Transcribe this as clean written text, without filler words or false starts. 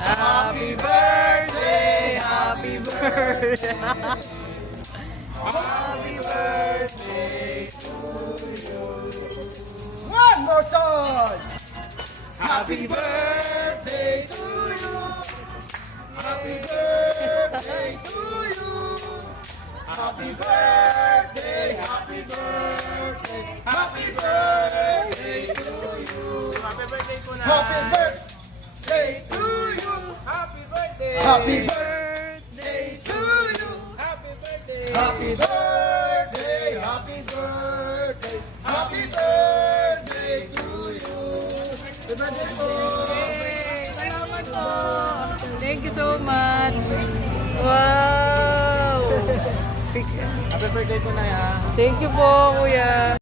Happy birthday, happy birthday. Happy birthday to you. One more time. Happy birthday to you. Happy birthday to you. Happy birthday, happy birthday, happy birthday to you. Happy birthday po na. Happy birthday to you. Happy birthday. Happy birthday to you. Happy birthday. Happy birthday, happy birthday, happy birthday to you. Happy birthday po. Salamat po. Thank you so much. Wow. Happy birthday po na ya. Thank you po, kuya.